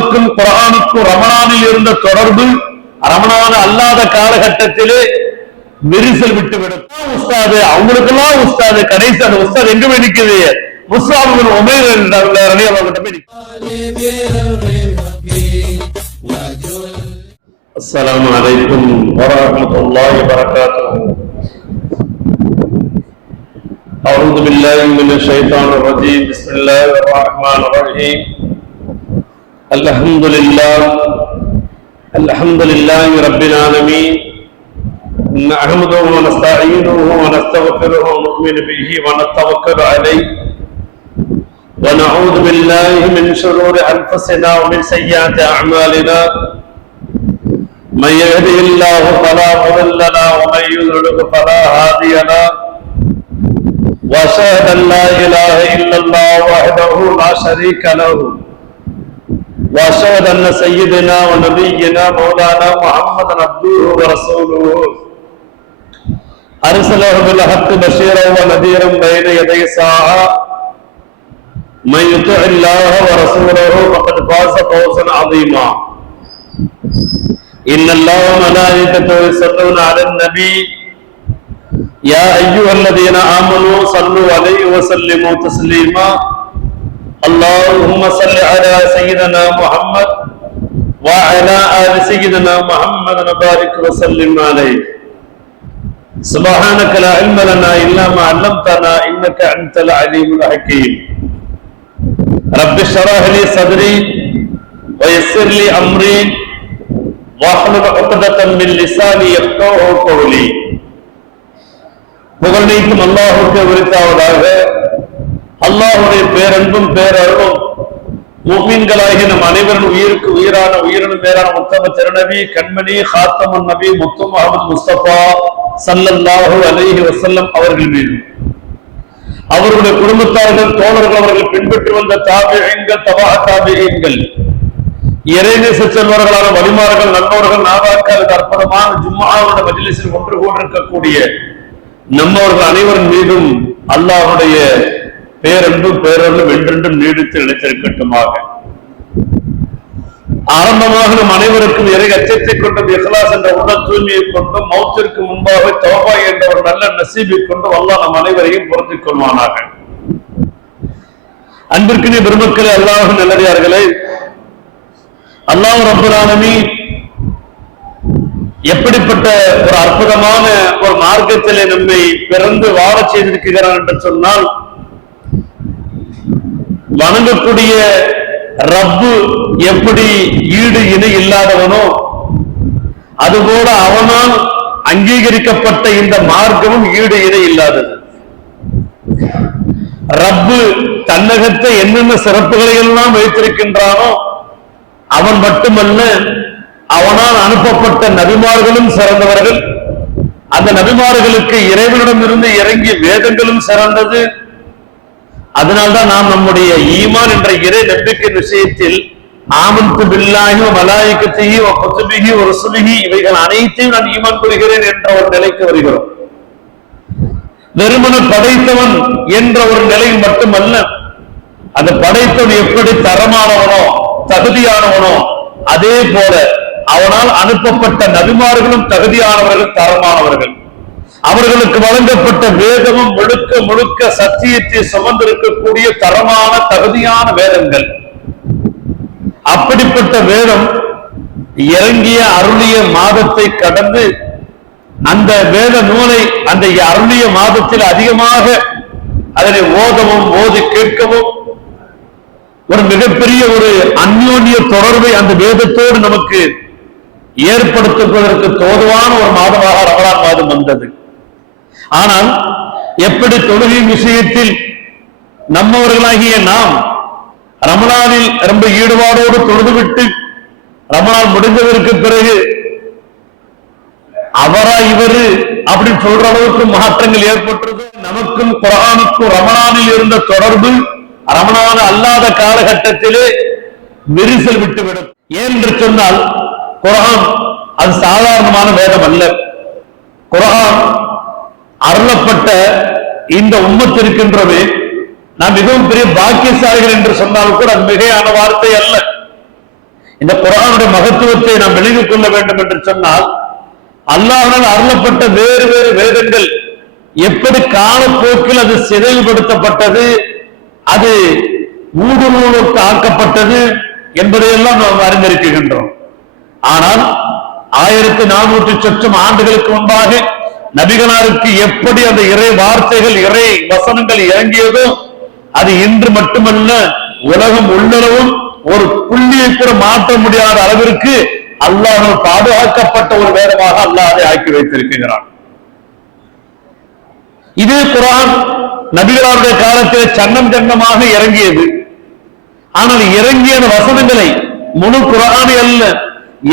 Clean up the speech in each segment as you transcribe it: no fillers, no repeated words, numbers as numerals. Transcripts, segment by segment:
நமக்கும் குர்ஆனுக்கும் ரமணானில் இருந்த தொடர்பு ரமணான் அல்லாத காலகட்டத்திலே விரிசல் விட்டுவிடும். உஸ்தாது அவங்களுக்கெல்லாம் உஸ்தாது கடைசி அந்த உஸ்தாது எங்க போய் நிக்குது? முஸ்அப் இப்னு உமைர் ரலியல்லாஹு போய் அஸ்ஸலாமு அலைக்கும் வரஹ்மத்துல்லாஹி வபரகாத்துஹு. أعوذ بالله من الشيطان الرجيم. بسم الله الرحمن الرحيم. الحمد لله رب العالمين. نحمده ونستعينه ونستغفره ونؤمن به ونتوكل عليه ونعوذ بالله من شرور أنفسنا ومن سيئات أعمالنا. من يهده الله فلا مضل له ومن يضلل فلا هادي له. وأشهد أن لا إله إلا الله وحده لا شريك له. وأشهد أن سيدنا ونبينا مولانا محمدا عبده ورسوله أرسله بالحق بشيرا ونذيرا بين يدي الساعة. من يطع الله ورسوله فقد فاز فوزا عظيما. إن الله وملائكته يصلون على النبي يا أيها الذين آمنوا صلوا عليه وسلموا تسليما. اللهم صل على سيدنا محمد وعلى آل سيدنا محمد وبارك وسلم عليه. سبحانك لا علم لنا إلا ما علمتنا إنك أنت العليم الحكيم. رب اشرح لي صدري ويسر لي أمري واحلل عقدة من لساني يفقهوا قولي. புகழ்நீக்கும் அல்லாஹ்வுக்கு உரித்தாவதாக. அல்லாஹ்வுடைய பேரன்பும் பேரருளும் முஃமின்களாகிய நம் அனைவரின் உயிருக்கு உயிரான உயிரினும் மேலான முத்தம திருநபி கண்மணி ஹாத்தமுன் நபி முத்து முஹம்மது முஸ்தபா ஸல்லல்லாஹு அலைஹி வஸல்லம் அவர்கள் மீது, அவருடைய குடும்பத்தார்கள், தோழர்கள், அவர்கள் பின்பற்றி வந்த தாபிஈன்கள், தபா தாபிஈன்கள், இறைநேச செல்வர்களான வலிமார்கள், நல்லோர்கள், நாதாக்கள், அற்புதமான ஜும்ஆவுடைய மஜ்லிஸில் ஒன்று கூடியிருக்கக்கூடிய நம்மவர்கள் அனைவரின் மீதும் அல்லாஹ்வுடைய பேரன்பும் பேரருளும் என்றென்றும் நீடித்து நிலைத்திருக்கட்டுமாக. ஆரம்பமாக நம் அனைவருக்கும் இறை அச்சத்தை கொண்டும் இஹ்லாஸ் என்ற உடல் தூய்மையை கொண்டும் மௌத்திற்கு முன்பாக தௌபா என்ற ஒரு நல்ல நசீபை கொண்டும் அல்லாஹ் நம் அனைவரையும் பொருந்திக் கொள்வானாக. அன்பிற்கினிய பெருமக்களே, அல்லாஹ் நல்லடியார்களே, அல்லாஹ் ரப்பல் ஆலமீன் எப்படிப்பட்ட ஒரு அற்புதமான ஒரு மார்க்கத்திலே நம்மை பிறந்து வாழச் செய்திருக்கிறார் என்று சொன்னால், வணங்கக்கூடிய ரப்பு எப்படி ஈடு இணை இல்லாதவனோ அதுபோல அவனால் அங்கீகரிக்கப்பட்ட இந்த மார்க்கமும் ஈடு இணை இல்லாதது. ரப்பு தன்னகத்தை என்னென்ன சிறப்புகளை எல்லாம் வைத்திருக்கின்றானோ அவன் மட்டுமல்ல, அவனால் அனுப்பப்பட்ட நபிமார்களும் சிறந்தவர்கள். அந்த நபிமார்களுக்கு இறைவனிடம் இருந்து இறங்கிய வேதங்களும் சிறந்தது. அதனால்தான் நாம் நம்முடைய ஈமான் என்ற இறை நம்பிக்கை விஷயத்தில் ஆமன்து பில்லாஹி வ மலாயிகத்திஹி வ குதுபிஹி வ ருசுலிஹி இவைகள் அனைத்தையும் நான் ஈமான் கொள்கிறேன் என்ற ஒரு நிலைக்கு வருகிறோம். வெறுமன படைத்தவன் என்ற ஒரு நிலை மட்டுமல்ல, அந்த படைத்தவன் எப்படி தரமானவனோ தகுதியானவனோ அதே போல அவனால் அனுப்பப்பட்ட நபிமார்களும் தகுதியானவர்கள், தரமானவர்கள். அவர்களுக்கு வழங்கப்பட்ட வேதமும் முழுக்க முழுக்க சத்தியத்தை சுமந்திருக்கக்கூடிய தரமான தகுதியான வேதங்கள். அப்படிப்பட்ட வேதம் இறங்கிய அருளிய மாதத்தை கடந்து அந்த வேத நூலை அந்த அருளிய மாதத்தில் அதிகமாக அதனை ஓதவும் ஓதி கேட்கவும் ஒரு மிகப்பெரிய ஒரு அந்யோன்ய தொடர்பை அந்த வேதத்தோடு நமக்கு ஏற்படுத்துவதற்கு தோதுவான ஒரு மாதமாக ரமலான் மாதம் வந்தது. ஆனால் எப்படி தொழுகை விஷயத்தில் நம்மவர்களாகிய நாம் ரமலானில் ரொம்ப ஈடுபாடோடு தொழுதுவிட்டு ரமலான் முடிந்ததற்கு பிறகு அவரா இவரு அப்படின்னு சொல்ற அளவுக்கு மாற்றங்கள் ஏற்பட்டது. நமக்கும் குர்ஆனுக்கும் ரமலானில் இருந்த தொடர்பு ரமலான அல்லாத காலகட்டத்திலே விரிசல் விட்டுவிடும். ஏன் என்று சொன்னால், குர்ஆன் அது சாதாரணமான வேதம் அல்ல. குர்ஆன் அருளப்பட்ட இந்த உம்மத் இருக்கின்றவே நாம் மிகவும் பெரிய பாக்கியசாலிகள் என்று சொன்னால் கூட அது மிகையான வார்த்தை அல்ல. இந்த குர்ஆனுடைய மகத்துவத்தை நாம் விளங்கிக் கொள்ள வேண்டும் என்று சொன்னால், அல்லாஹ்வால் அருளப்பட்ட வேறு வேறு வேதங்கள் எப்படி காலப்போக்கில் அது சிதைவுபடுத்தப்பட்டது, அது ஊடுருவலுக்கு ஆக்கப்பட்டது என்பதையெல்லாம் நாம் அறிந்திருக்கின்றோம். ஆனால் 1400 சொச்சம் ஆண்டுகளுக்கு முன்பாக நபிகளாருக்கு எப்படி அந்த இறை வார்த்தைகள், இறை வசனங்கள் இறங்கியதோ, அது இன்று மட்டுமல்ல, உலகம் உள்ளளவும் ஒரு புள்ளியை கூட மாற்ற முடியாத அளவிற்கு அல்லாஹ் பாதுகாக்கப்பட்ட ஒரு வேதமாக அல்லாஹ் அதை ஆக்கி வைத்திருக்கிறான். இதே குர்ஆன் நபிகளாருடைய காலத்தில் சன்னம் சன்னமாக இறங்கியது. ஆனால் இறங்கிய வசனங்களை முழு குர்ஆனை அல்ல,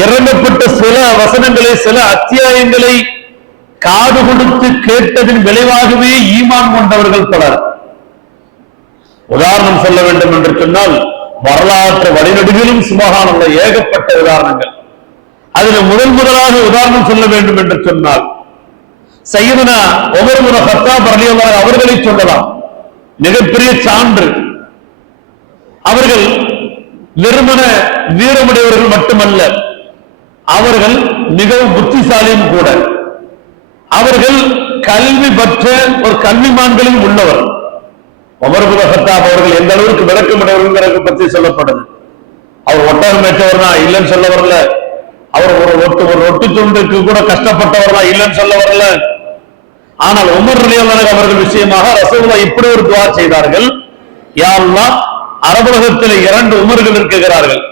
இறங்கப்பட்ட சில வசனங்களை, சில அத்தியாயங்களை காது கொடுத்து கேட்டதின் விளைவாகவே ஈமான் கொண்டவர்கள் பலர். உதாரணம் சொல்ல வேண்டும் என்று சொன்னால், வரலாற்று வழிநடுகிலும் சுபஹானல்லாஹ் ஏகப்பட்ட உதாரணங்கள். அதில் முதலாக உதாரணம் சொல்ல வேண்டும் என்று சொன்னால், சையதுனா உமர் இப்னு கத்தாப் ரலியல்லாஹு அன்ஹு அவர்களை சொல்லலாம். மிகப்பெரிய சான்று. அவர்கள் வெறுமன வீரமுடையவர்கள் மட்டுமல்ல, அவர்கள் மிகவும் புத்திசாலியும் கூட. அவர்கள் கல்வி பெற்ற ஒரு கல்விமான்களில் உள்ளவர். உமர் இப்னு கத்தாப் அவர்கள் எந்த அளவுக்கு விளக்கமுடையவர்கள் பற்றி சொல்லப்படுது. அவர் ஒட்டகம் மேற்றவர் தான் இல்லைன்னு சொல்ல வரல. அவர் ஒரு ஒட்டு துண்டுக்கு கூட கஷ்டப்பட்டவர் தான் இல்லைன்னு சொல்ல வரல. ஆனால் உமர் ரலியல்லாஹு அன்ஹு அவர்கள் விஷயமாக ரசூலுல்லாஹ் இப்படி ஒரு துஆ செய்தார்கள். யா அல்லாஹ், அரபுலகத்தில் 2 உமர்கள் இருக்கிறார்கள்.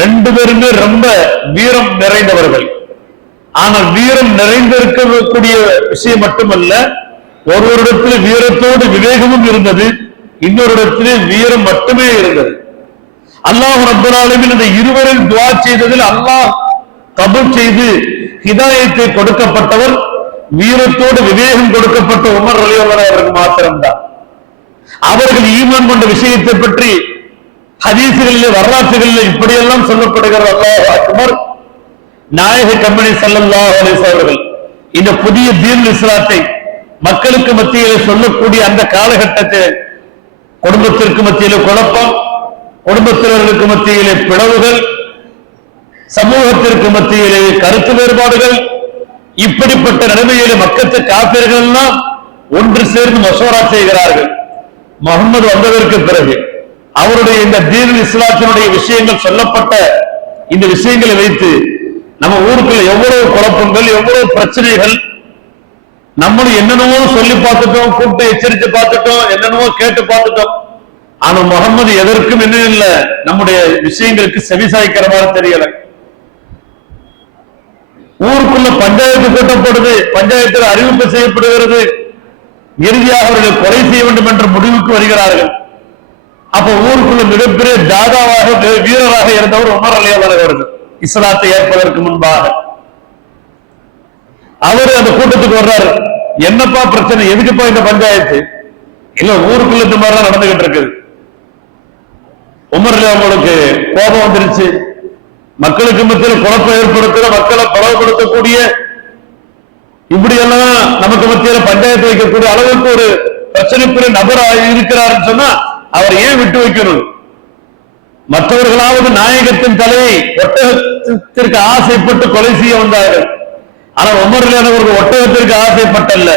2 பேருமே ரொம்ப வீரம் நிறைந்தவர்கள். ஆனால் வீரம் நிறைந்திருக்கக்கூடிய விஷயம் மட்டுமல்ல, ஒருவரிடத்தில் வீரத்தோடு விவேகமும் இருந்தது, இன்னொரு இடத்திலே வீரம் மட்டுமே இருந்தது. அல்லாஹ் ரப்பல் ஆலமீன் இந்த இருவரில் துஆ செய்ததில் அல்லாஹ் கபூல் செய்து ஹிதாயத்தை கொடுக்கப்பட்டவர் வீரத்தோடு விவேகம் கொடுக்கப்பட்ட உமர் ரலியல்லாஹு அன்ஹு அவர்கள் மாத்திரம்தான். அவர்கள் ஈமான் கொண்ட விஷயத்தை பற்றி ஹதீசுகளிலே, வரலாற்றுகளிலே இப்படியெல்லாம் சொல்லப்படுகிறது. அல்லாஹ் அக்பர். நாயக கண்மணி ஸல்லல்லாஹு அலைஹி வஸல்லம் அவர்கள் இந்த புதிய தீன் இஸ்லாத்தை மக்களுக்கு மத்தியிலே சொல்லக்கூடிய அந்த காலகட்டத்தில் குடும்பத்திற்கு மத்தியிலே குழப்பம், குடும்பத்தினர்களுக்கு மத்தியிலே பிளவுகள், சமூகத்திற்கு மத்தியிலே கருத்து வேறுபாடுகள், இப்படிப்பட்ட நிலைமையிலே மக்கத்து காபிர்கள் எல்லாம் ஒன்று சேர்ந்து மசோரா செய்கிறார்கள். முகமது வந்ததற்கு பிறகு அவருடைய இந்த தீன் இஸ்லாத்தினுடைய விஷயங்கள் சொல்லப்பட்ட இந்த விஷயங்களை வைத்து நம்ம ஊருக்குள்ள எவ்வளவு குழப்பங்கள், எவ்வளவு பிரச்சனைகள், நம்மளும் என்னென்னவோ சொல்லி பார்த்துட்டோம், கூப்பிட்டு எச்சரித்து பார்த்துட்டோம், என்னென்னவோ கேட்டு பார்த்துட்டோம். ஆனா முகமது எதற்கும் என்ன இல்லை, நம்முடைய விஷயங்களுக்கு செவிசாய்க்கிற மாதிரி தெரியல. ஊருக்குள்ள பஞ்சாயத்து கூட்டப்படுது, பஞ்சாயத்தில் அறிவிப்பு செய்யப்படுகிறது, இறுதியாக அவர்களை கொலை செய்ய வேண்டும் என்ற முடிவுக்கு வருகிறார்கள். அப்ப ஊருக்குள்ள மிகப்பெரிய தாதாவாக, வீரராக இருந்தவர் உமர் ரலியல்லாஹு அன்ஹு அவர்கள் இஸ்லாத்தை ஏற்பதற்கு முன்பாக. அவர் அந்த கூட்டத்துக்கு வர்றாரு. என்னப்பா பிரச்சனை, எதுக்குப்பா இந்த பஞ்சாயத்து? இல்ல, ஊருக்குள்ள இந்த மாதிரி நடந்துகிட்டு இருக்குது. உமர் அவங்களுக்கு கோபம் வந்துருச்சு. மக்களுக்கு மத்தியில் குழப்பம் ஏற்படுத்துற, மக்களை பலப்படுத்தக்கூடிய, இப்படியெல்லாம் நமக்கு மத்தியில பஞ்சாயத்து வைக்கக்கூடிய அளவுக்கு ஒரு பிரச்சனைக்குரிய நபர் இருக்கிறாருன்னு சொன்னா அவர் ஏன் விட்டு வைக்கணும்? மற்றவர்களாவது நாயகத்தின் தலையை ஒட்டகத்திற்கு ஆசைப்பட்டு கொலை செய்ய வந்தார்கள். ஆனா உமர் அவர்கள் ஒட்டகத்திற்கு ஆசைப்பட்டல்ல,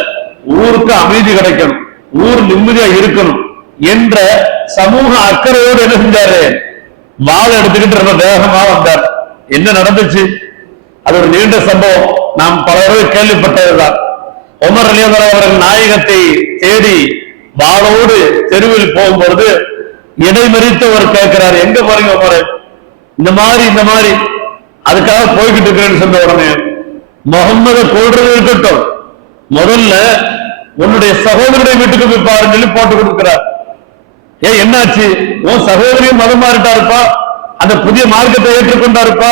ஊருக்கு அமைதி கிடைக்கணும், ஊர் நிம்மதியா இருக்கணும் என்ற சமூக அக்கறையோடு என்ன செஞ்சாரு? வாள் எடுத்துக்கிட்டு ரொம்ப வேகமா வந்தார். என்ன நடந்துச்சு? அது ஒரு நீண்ட சம்பவம், நாம் பல தடவை கேள்விப்பட்டதுதான். உமர் ரலியல்லாஹு அவர்கள் நாயகத்தை தேடி வாளோடு தெருவில் போகும்பொழுது இடைமறித்தவர் கேட்கிறார், எங்க போறீங்க உமர்? இந்த மாதிரி அதுக்காக போய்கிட்டு இருக்கிறேன்னு சொன்ன உடனே, முகம்மதை கொல்றது இருக்கட்டும், முதல்ல உன்னுடைய சகோதரனுடைய வீட்டுக்கு போய் பாருன்னு சொல்லி போட்டு கொடுக்கிறார். என்னாச்சு? உன் சகோதரியும் மதம் மாறிட்டாருப்பா, அந்த புதிய மார்க்கத்தை ஏற்றுக்கொண்டாருப்பா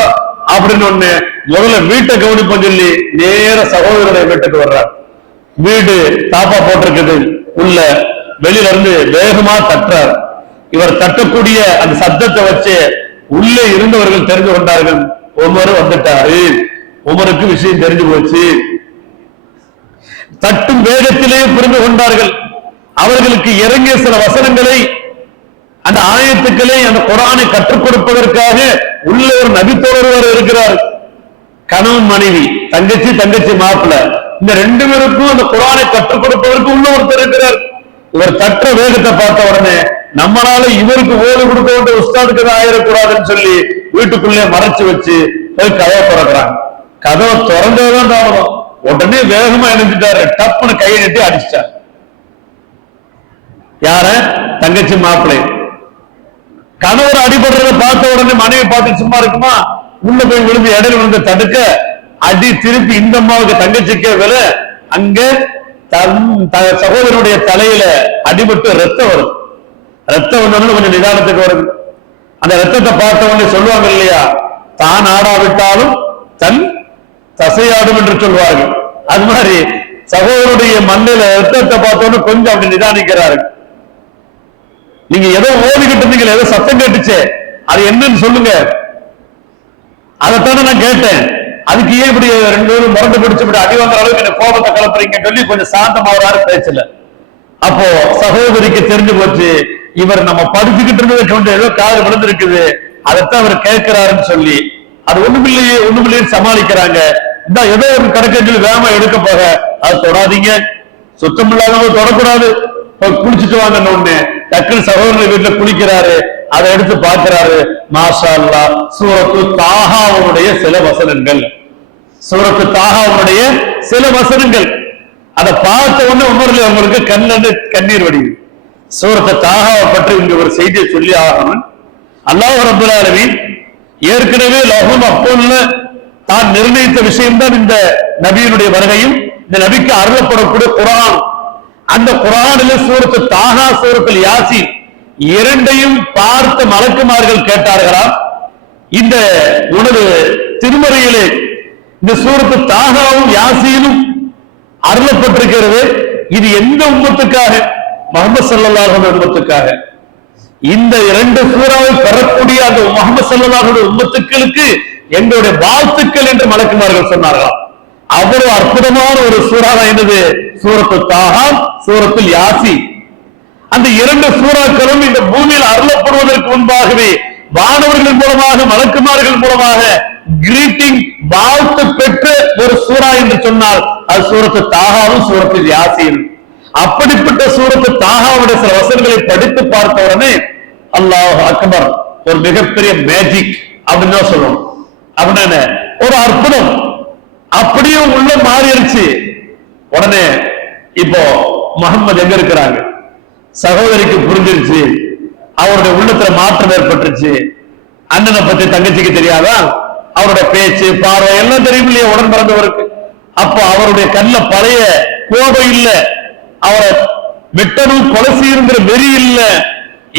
அப்படின்னு ஒண்ணு. முதல்ல வீட்டை கவனிப்போம் சொல்லி நேர சகோதரனுடைய வீட்டுக்கு வர்றார். வீடு தாப்பா போட்டிருக்குது, உள்ள வெளியில இருந்து வேகமா தட்டுறார். இவர் தட்டக்கூடிய அந்த சத்தத்தை வச்சு உள்ளே இருந்தவர்கள் தெரிந்து கொண்டார்கள், உமர் வந்துட்டாரு, உமருக்கு விஷயம் தெரிஞ்சு போச்சு. தட்டும் வேகத்திலே புரிந்து கொண்டார்கள். அவர்களுக்கு இறங்கிய சில வசனங்களை அந்த ஆயத்துக்களை அந்த குர்ஆனை கற்றுக் கொடுப்பதற்காக உள்ள ஒரு நபித்தோழர் இருக்கிறார். கணவன் மனைவி, தங்கச்சி மாப்பிள்ள, இந்த ரெண்டு பேருக்கும் அந்த குர்ஆனை கற்றுக் கொடுப்பதற்கு உள்ள ஒருத்தர் இருக்கிறார். இவர் தற்ற வேகத்தை பார்த்த உடனே நம்மளால இவருக்கு ஓய்வு கொடுக்க வேண்டிய உஸ்தாதுக்கு தான் ஆயிடக்கூடாதுன்னு சொல்லி வீட்டுக்குள்ளே மறைச்சு வச்சு போய் கதவை திறக்கிறாங்க. கதவை திறந்ததுதான் தாமதம். உடனே வேகமா இணைஞ்சிட்டாரு, டப்புன்னு கையை நட்டி அடிச்சிட்டார். யார? தங்கச்சி மாப்பிள்ளை. கணவர் அடிபடுறத பார்த்த உடனே மனைவி பார்த்து சும்மா இருக்குமா? உள்ள போய் விழுந்து இடையில விழுந்து தடுக்க அடி திருப்பி இந்த அம்மாவுக்கு தங்கச்சிக்கே வில அங்க சகோதரனுடைய தலையில அடிபட்டு ரத்தம் வரும். ரத்தம் வந்தோன்னு கொஞ்சம் நிதானத்துக்கு வருது. அந்த ரத்தத்தை பார்த்த உடனே சொல்லுவாங்க இல்லையா, தான் ஆடாவிட்டாலும் தன் தசையாடும் என்று சொல்வார்கள். அது மாதிரி சகோதரனுடைய மண்ணில ரத்தத்தை பார்த்தோன்னு கொஞ்சம் அப்படி நிதானிக்கிறாரு. நீங்க ஏதோ ஓடிக்கிட்டு இருந்தீங்க, ஏதோ சத்தம் கேட்டுச்சு, அது என்னன்னு சொல்லுங்க. அதைத்தானே நான் கேட்டேன். அதுக்கு ஏன் இப்படி ரெண்டு பேரும் முரண்டு பிடிச்சு இப்படி அடி வாங்குற அளவுக்கு என்ன கோபத்தை கலப்புறீங்க சொல்லி கொஞ்சம் சாந்தமாவராரு பேசல. அப்போ சகோதரிக்கு தெரிஞ்சு போச்சு, இவர் நம்ம படிச்சுக்கிட்டு இருந்ததை கொண்டு ஏதோ காது விழுந்திருக்குது, அதைத்தான் அவர் கேட்கிறாருன்னு சொல்லி அது ஒண்ணுமில்லையே சமாளிக்கிறாங்க. இந்த ஏதோ ஒரு கணக்கு வேகமா எடுக்க போக, அது தொடாதீங்க, சுத்தம் இல்லாதவங்க தொடக்கூடாது, குளிச்சுட்டு வாங்க. ஒண்ணு டக்குனு சகோதரர் வீட்டுல குளிக்கிறாரு, அதை எடுத்து பார்க்கிறாரு. மாஷா அல்லாஹ், சூரத்து தாஹாவுடைய சில வசனங்கள், சூரத்து தாஹாவுடைய சில வசனங்கள். அதை பார்த்த உடனே உமர்ல அவங்களுக்கு கண்ணீர் வடியுது. சூரத்து தாஹாவை பற்றி இங்க ஒரு செய்தியை சொல்லி ஆகணும். அல்லாஹ் ரப்பல் ஆலமீன் ஏற்கனவே லஹும் அப்போல்ல தான் நிர்ணயித்த விஷயம்தான் இந்த நபியினுடைய வருகையும் இந்த நபிக்கு அருளப்படக்கூடிய குர்ஆன். அந்த குர்ஆனில் சூரத்து தாஹா, சூரத்துல் யாசீன் இரண்டையும் பார்த்த மலக்குமார்கள் கேட்டார்களாம், இந்த உனது திருமறையிலே இந்த சூரத்து தாகாவும் யாசீனும் அருளப்பட்டிருக்கிறது, இது எந்த உம்மத்துக்காக? முஹம்மது ஸல்லல்லாஹு அலைஹி உம்மத்துக்காக. இந்த இரண்டு சூறாவை பெறக்கூடிய அந்த முஹம்மது ஸல்லல்லாஹு அலைஹி உம்மத்துக்களுக்கு எங்களுடைய வாழ்த்துக்கள் என்று மலக்குமார்கள் சொன்னார்களாம். அவ்வளவு அற்புதமான ஒரு சூறாவா என்னது? சூரத்து தாஹா, சூரத்துல் யாசீன். அந்த இரண்டு சூறாக்களும் இந்த பூமியில் அருளப்படுவதற்கு முன்பாகவே வானவர்கள் மூலமாக, மலக்குமார்கள் மூலமாக கிரீட்டிங், வாழ்த்து பெற்ற ஒரு சூறா என்று சொன்னால் அது சூரத்து தாஹாவும் சூரத்துல் யாசீன். அப்படிப்பட்ட சூரத்து தாஹாவுடைய சில வசனங்களை படித்து பார்த்த உடனே அல்லாஹ் அக்பர், ஒரு மிகப்பெரிய மேஜிக் அப்படின்னு தான் சொல்லணும். அப்படின்னு ஒரு அற்புதம் அப்படியே உள்ள மாறிடுச்சு. உடனே இப்போ முஹம்மது எங்க இருக்கிறாங்க? சகோதரிக்கு புரிஞ்சிருச்சு, அவருடைய உள்ளத்துல மாற்றம் ஏற்பட்டுருச்சு. அண்ணனை பத்தி தங்கச்சிக்கு தெரியாதா? அவருடைய பேச்சு, பார்வை எல்லாம் தெரியும் இல்லையா உடன் பிறந்தவருக்கு? அப்போ அவருடைய கண்ணுல பழைய கோபம் இல்ல, அவரை வெட்டணும் கொலை செய்யுங்கிற வெறி இல்ல.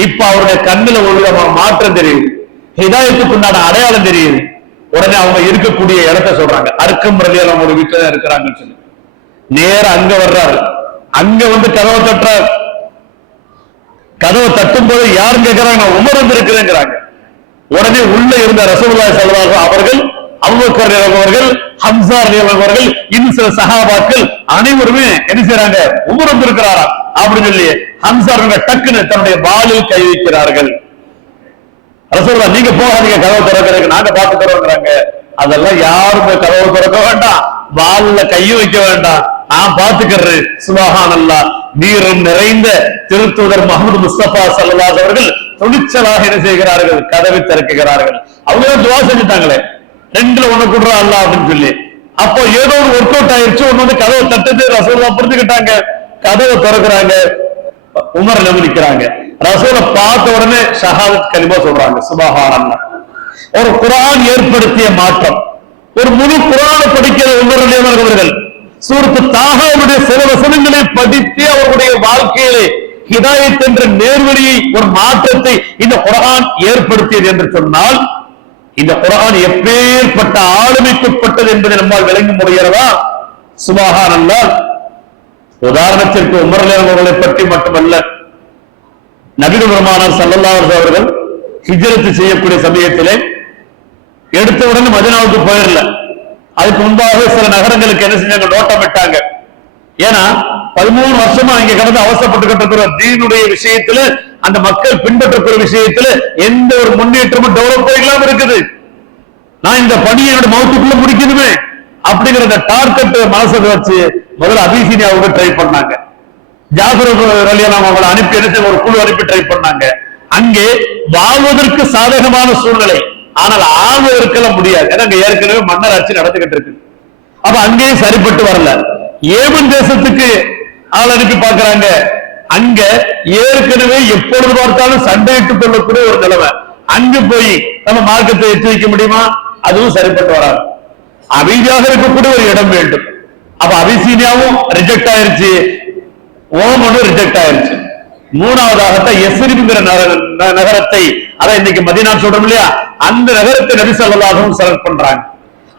இப்ப அவருடைய கண்ணுல ஒரு விதமான மாற்றம் தெரியுது, ஹிதாயத்துக்கு உண்டான அடையாளம் தெரியுது. உடனே அவங்க இருக்கக்கூடிய இடத்த சொல்றாங்க, அர்க்கம் ரலியல்லாஹு ஒரு வீட்டுல இருக்கிறாங்கன்னு சொல்லி நேர அங்க வர்றாரு. அங்க வந்து கதவை தட்டுறாரு. கதவை தட்டும் போது யாரும் கேட்கிறாங்க, உமர் வந்து இருக்கிறேங்கிறாங்க. உடனே உள்ள இருந்த ரசூலுல்லாஹி ஸல்லல்லாஹு அலைஹி அவர்கள், அபூபக்கர் அவர்கள், ஹம்ஸா ரலியல்லாஹு அவர்கள், இன்னும் சில சஹாபாக்கள் அனைவருமே என்ன செய்றாங்க, உமர் வந்து இருக்கிறாரா அப்படின்னு சொல்லி ஹம்ஸா டக்குன்னு தன்னுடைய வாளில் கை வைக்கிறார்கள். ரசூலுல்லாஹ் நீங்க போகாதீங்க, கதவை திறக்கிறதுக்கு நாங்க பார்த்து தரோங்கிறாங்க. அதெல்லாம் யாருமே கதவை திறக்க வேண்டாம், வால்ல கையும் வைக்க வேண்டாம், நான் பார்த்துக்கிறேன். சுப்ஹானல்லாஹ், வீரம் நிறைந்த திருத்தூதர் முஹம்மது முஸ்தபா ஸல்லல்லாஹு அலைஹி அவர்கள் துணிச்சலாக என்ன செய்கிறார்கள், கதவை திறக்கிறார்கள். அவங்க துவா செஞ்சுட்டாங்களே, ரெண்டுல ஒண்ணு கொடுறா அல்லாஹ் அப்படின்னு சொல்லி. அப்போ ஏதோ ஒரு ஒர்க் அவுட் ஆயிடுச்சு. ஒண்ணு வந்து கதவை தட்டுது, ரசூலுல்லாஹ் புரிஞ்சுக்கிட்டாங்க, கதவை திறக்கிறாங்க. உமர் நிற்கிறாங்க. ரசூலை பார்த்த உடனே ஷஹாதத் கலிமா சொல்றாங்க. சுப்ஹானல்லாஹ், ஒரு குர்ஆன் ஏற்படுத்திய மாற்றம். ஒரு முழு குர்ஆனை படிக்கிற உமர் ரலியல்லாஹு அவர்கள் சூரத்து தாஹாவுடைய சில வசனங்களை படித்து அவருடைய வாழ்க்கையிலே ஹிதாயத் என்ற நேர்வழியை, ஒரு மாற்றத்தை இந்த குர்ஆன் ஏற்படுத்தியது என்று சொன்னால், இந்த குர்ஆன் எப்பேற்பட்ட ஆளுமைக்குட்பட்டது என்பதை நம்மால் விளங்க முடிகிறதா? சுப்ஹானல்லாஹ். உதாரணத்திற்கு உமர் ரலியல்லாஹு அவர்களை பற்றி மட்டுமல்ல, நபிகள் பெருமானார் ஸல்லல்லாஹு அலைஹி அவர்கள் ஹிஜ்ரத் செய்யக்கூடிய சமயத்திலே எடுத்த உடனே மதீனாவுக்கு போயிடல. அதுக்கு முன்பாக சில நகரங்களுக்கு என்ன செஞ்சாங்க, நோட்டமிட்டாங்க. ஏன்னா 13 வருஷமா இங்க கடந்து அவசரப்பட்டுக்கிட்டு இருக்கிற தீனுடைய விஷயத்துல அந்த மக்கள் பின்பற்றக்கூடிய விஷயத்துல எந்த ஒரு முன்னேற்றமும் டெவலப் இல்லாம இருக்குது. நான் இந்த பணியை என்னோட மௌத்துக்குள்ள முடிக்கணுமே அப்படிங்கிற அந்த டார்கெட் மனசை வச்சு முதல்ல அபிசீனியாவுக்கு ட்ரை பண்ணாங்க. ஜாஃபர் ரலியல்லாஹு அவங்களை அனுப்பி எடுத்து ஒரு குழு அனுப்பி ட்ரை பண்ணாங்க. அங்கே வாழ்வதற்கு சாதகமான சூழ்நிலை, ஆனால் ஆழ்வதற்கெல்லாம் முடியாது. ஏன்னா அங்க ஏற்கனவே மன்னர் ஆட்சி நடந்துகிட்டு இருக்கு. அப்ப அங்கேயும் சரிப்பட்டு வரல. ஏமன் தேசத்துக்கு ஆள் அனுப்பி பார்க்கிறாங்க. அங்க ஏற்கனவே எப்பொழுது பார்த்தாலும் சண்டையிட்டுக் கொள்ளக்கூடிய ஒரு நிலைமை. அங்கு போய் நம்ம மார்க்கத்தை எத்தி வைக்க முடியுமா? அதுவும் சரிப்பட்டு வராது. அமைதியாக இருக்கக்கூடிய ஒரு இடம் வேண்டும். அப்ப அபிசீனியாவும் ரிஜெக்ட் ஆயிருச்சு, ஓமனும் ரிஜெக்ட் ஆயிருச்சு. மூணாவதாகத்தான் எஸ்ரிப்ங்கிற நகரத்தை, அதான் இன்னைக்கு மதீனா சொல்றோம் இல்லையா, அந்த நகரத்தை நபி ஸல்லல்லாஹு அலைஹி வஸல்லம் செலக்ட் பண்றாங்க.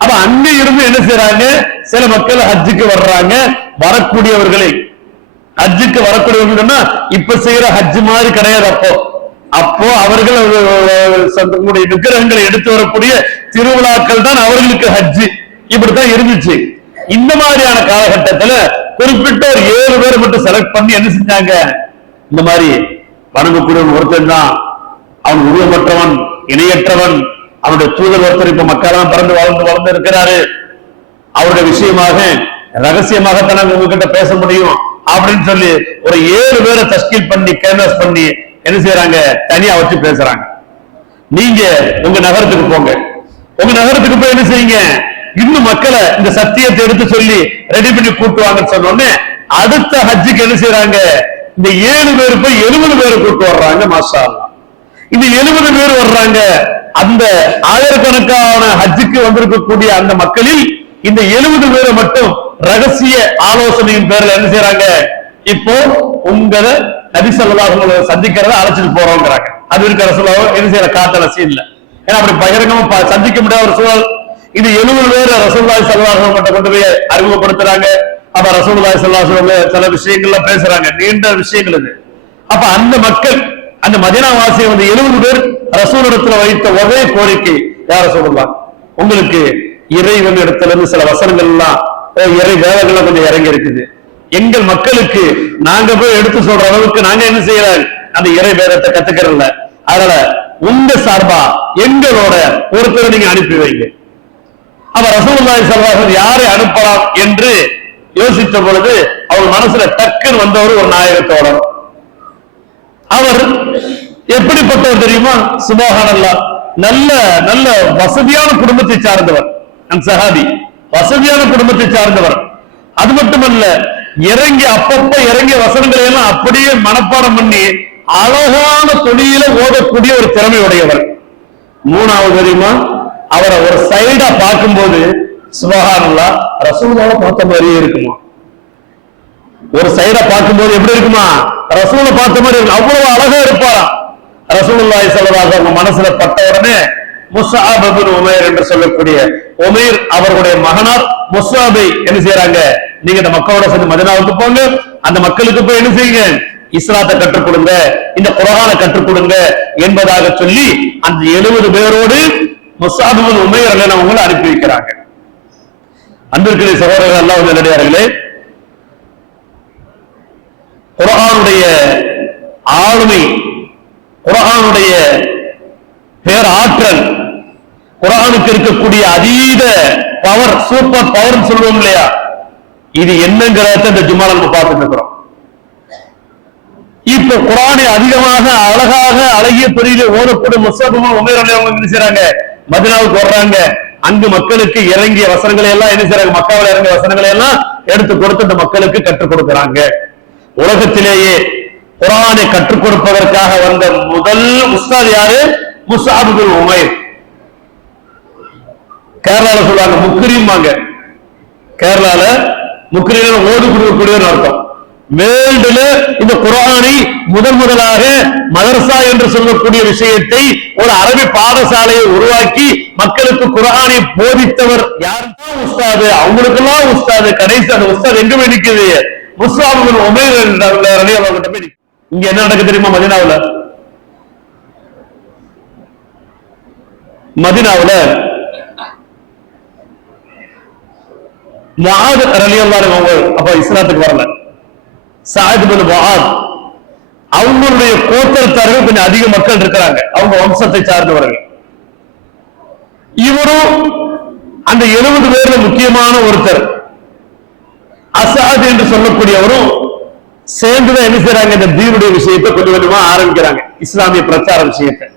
அப்ப அங்க இருந்து என்ன செய்யறாங்க, சில மக்கள் ஹஜ்ஜுக்கு வர்றாங்க. வரக்கூடியவர்களை ஹஜ்ஜுக்கு வரக்கூடியவர்கள் இப்ப செய்யற ஹஜ் மாதிரி கிடையாது. அப்போ அவர்கள் விக்கிரகங்களை எடுத்து வரக்கூடிய திருவிழாக்கள் தான் அவர்களுக்கு ஹஜ். இப்படித்தான் இருந்துச்சு. இந்த மாதிரியான காலகட்டத்துல குறிப்பிட்ட ஒரு 7 பேர் மட்டும் செலக்ட் பண்ணி என்ன செஞ்சாங்க, இந்த மாதிரி வணங்கக்கூடிய ஒருத்தன் தான், அவன் உருவமற்றவன், இணையற்றவன், அவனுடைய தூதர் ஒருத்தர் இப்ப மக்கள் பிறந்து வளர்ந்து இருக்கிறாரு, அவருடைய விஷயமாக ரகசியமாகத்தான் உங்ககிட்ட பேச முடியும் அப்படின்னு சொல்லி ஒரு 7 பேரை தஸ்கீல் பண்ணி கேன்வாஸ் பண்ணி என்ன செய்யறாங்க, தனியா வச்சு பேசுறாங்க. நீங்க உங்க நகரத்துக்கு போங்க, உங்க நகரத்துக்கு போய் என்ன செய்யுங்க, இன்னும் மக்களை இந்த சத்தியத்தை எடுத்து சொல்லி ரெடி பண்ணி கூட்டுவாங்கன்னு சொன்னோன்னு அடுத்த ஹஜ்ஜுக்கு என்ன செய்யறாங்க, இந்த 7 பேர் போய் 70 பேரை கூட்டு வர்றாங்க. மாஷா அல்லாஹ். இந்த 70 பேர் வர்றாங்க. அந்த ஆயிரக்கணக்கான ஹஜ்ஜுக்கு வந்திருக்கக்கூடிய அந்த மக்களில் இந்த 70 பேரை மட்டும் ரகசிய ஆலோசனையின் பேர்ல என்ன செய்யறாங்க, இப்போ உங்களை நபி ஸல்லல்லாஹு அலைஹி வஸல்லம் சந்திக்கிறத அழைச்சிட்டு போறோங்கிறாங்க. அது இருக்க ரசூலுல்லாஹ் என்ன செய்யற காத்தல சீன்ல, ஏன்னா அப்படி பகிரங்கமா சந்திக்க முடியாத ஒரு சூழல். இது 70 பேர் ரசூலுல்லாஹி ஸல்லல்லாஹு அலைஹி வஸல்லம் கொண்டு போய் அறிமுகப்படுத்துறாங்க. அப்ப ரசூலுல்லாஹி ஸல்லல்லாஹு அலைஹி வஸல்லம் சில விஷயங்கள்ல பேசுறாங்க, நீண்ட விஷயங்கள் இது. அப்ப அந்த மக்கள், அந்த மதீனா வாசி வந்து 70 பேர் ரசூலிடத்துல வைத்த ஒரே கோரிக்கை, யா ரசூலுல்லாஹ், உங்களுக்கு இறைவன் இடத்துல இருந்து சில வசனங்கள் எல்லாம், இறை வேதங்கள்லாம் கொஞ்சம் இறங்கி இருக்குது, எங்கள் மக்களுக்கு நாங்க போய் எடுத்து சொல்ற அளவுக்கு நாங்க என்ன செய்யறோம், அந்த இறை வேதத்தை கத்துக்கிறோம்ல, அதனால உங்க சார்பா எங்களோட ஒருத்தரை நீங்க அனுப்பி வைங்க. அப்ப ரசூலுல்லாஹி ஸல்லல்லாஹு அலைஹி வஸல்லம் யாரை அனுப்பலாம் என்று யோசித்த பொழுது அவர் மனசுல டக்குன்னு வந்தவர் ஒரு நாயகத்தோழர். அவர் எப்படிப்பட்டவர் தெரியுமா, சுப்ஹானல்லாஹ், நல்ல நல்ல வசதியான குடும்பத்தை சார்ந்தவர். அந்த சஹாபி வசதியான குடும்பத்தை சார்ந்தவர். அது மட்டுமல்ல, இறங்கி அப்பப்ப இறங்கிய வசனங்களை எல்லாம் அப்படியே மனப்பாடம் பண்ணி அழகான தொழில ஓதக்கூடிய ஒரு திறமை உடையவர். மூணாவது தெரியுமா, அவரை ஒரு சைடா பார்க்கும்போது சுப்ஹானல்லாஹ் ரசூலுல்லாஹ் பார்த்த மாதிரியே இருக்குமா. ஒரு சைடா பார்க்கும்போது எப்படி இருக்குமா, ரசூலை பார்த்த மாதிரி இருக்கும், அவ்வளவு அழகா இருப்பாராம். ரசூலுல்லாஹி ஸல்லல்லாஹு அலைஹி வஸல்லம் மனசுல பட்ட உடனே முஸ்அப் இப்னு உமைர் என்று சொல்லக்கூடிய உமைர் அவர்களுடைய மகனார் முஸ்அபை என்ன செய்யறாங்க, நீங்க இந்த மக்களோட சேர்ந்து மதீனாவுக்கு போங்க, அந்த மக்களுக்கு போய் என்ன செய்யுங்க, இஸ்லாத்தை கற்றுக் கொடுங்க, இந்த குர்ஆனை கற்றுக் கொடுங்க என்பதாக சொல்லி அந்த 70 பேரோடு முஸ்அப் இப்னு உமைர் அவங்களை அனுப்பி வைக்கிறாங்க. அன்பிற்குரிய சகோதரர்கள், அல்லாஹ்வின் நல்லடியார்களே, குர்ஆனுடைய ஆளுமை, குர்ஆனுடைய பேராற்றல், குர்ஆனுக்கு இருக்கக்கூடிய அதீத பவர், சூப்பர் பவர் சொல்லுவோம் இல்லையா, இது என்னங்கிறத இந்த ஜும்மால நம்ம பார்த்துட்டு இருக்கிறோம். இப்ப குர்ஆனை அதிகமாக அழகாக அழகிய துறையில ஓதக்கூடிய முஸ்அப் இப்னு உமைர் அவங்க என்ன செய்றாங்க, மதீனாவுக்கு வர்றாங்க. அங்கு மக்களுக்கு இறங்கிய வசனங்களை எல்லாம் என்ன செய்றாங்க, மக்காவில் இறங்கிய வசனங்களை எல்லாம் எடுத்து கொடுத்து இந்த மக்களுக்கு கற்றுக் கொடுக்கிறாங்க. உலகத்திலேயே குர்ஆனை கற்றுக் கொடுப்பதற்காக வந்த முதல் உஸ்தாத் யாரு, முஸ்அப் இப்னு உமைர். கேரளால சொல்லுவாங்க முக்ரீம்பாங்க, கேரளால முக்ரீம் ஓடு கொடுக்கக்கூடிய அர்த்தம். வேர்ல்டுல இந்த குர்ஆனை முதலாக மதரசா என்று சொல்லக்கூடிய விஷயத்தை ஒரு அரபி பாடசாலையை உருவாக்கி மக்களுக்கு குர்ஆனை போதித்தவர் யாருதான் உஸ்தாது, அவங்களுக்கெல்லாம் உஸ்தாது. கடைசி அந்த உஸ்தாத் எங்க போய் நிக்குது, முஸ்அப் இப்னு உமைர் ரலியல்லாஹு அன்ஹு போய். இங்க என்ன நடக்குது தெரியுமா, மதீனாவுல முஆத் ரலியல்லாஹு அன்ஹு அப்ப இஸ்லாத்துக்கு வரல. சஅத் இப்னு முஆத் அவங்களுடைய கோத்திரத்தார்கள் கொஞ்சம் அதிக மக்கள் இருக்கிறாங்க, அவங்க வம்சத்தை சார்ந்தவர்கள். இவரும் அந்த 70 பேர்ல முக்கியமான ஒருத்தர் அசாத் என்று சொல்லக்கூடியவரும் சேர்ந்துதான் என்ன செய்யறாங்க, இந்த தீனுடைய விஷயத்தை கொஞ்சம் கொஞ்சமா ஆரம்பிக்கிறாங்க, இஸ்லாமிய பிரச்சார விஷயத்தை.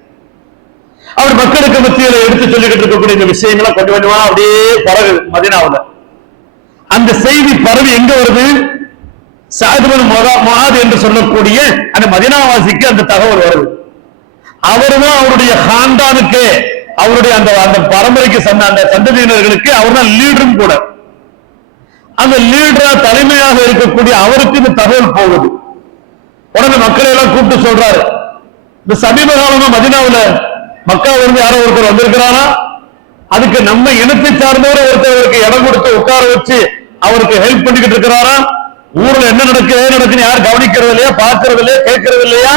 அவர் மக்களுக்கு மத்தியில் எடுத்து சொல்லிக்கிட்டு இருக்கக்கூடிய இந்த விஷயங்களை கொஞ்சம் கொஞ்சமா அப்படியே பரவு மதீனாவுல. அந்த செய்தி பரவி எங்க வருது, சஅத் பின் முஆத் என்று சொல்லக்கூடிய அந்த மதீனாவாசிக்கு அந்த தகவல் வருது. அவர்தான் அவருடைய ஹான்தானுக்கு, அவருடைய அந்த அந்த பரம்பரைக்கு அந்த சந்ததியினர்களுக்கு அவர் தான் லீடரும் கூட. அந்த லீடரா தலைமையாக இருக்கக்கூடிய அவருக்கு இந்த தகவல் போகுது. உடனே மக்களை எல்லாம் கூப்பிட்டு சொல்றாரு, இந்த சமீப காலமா மதீனாவுல மக்காவில இருந்து யாரோ ஒருத்தர் வந்திருக்கிறாரா, அதுக்கு நம்ம இனத்தை சார்ந்தவரை ஒருத்தருக்கு இடம் கொடுத்து உட்கார வச்சு அவருக்கு ஹெல்ப் பண்ணிக்கிட்டு இருக்கிறாரா, ஊர்ல என்ன நடக்குன்னு யாரும் கவனிக்கிறது இல்லையா, பார்க்கறது இல்லையா, கேட்கறது இல்லையா,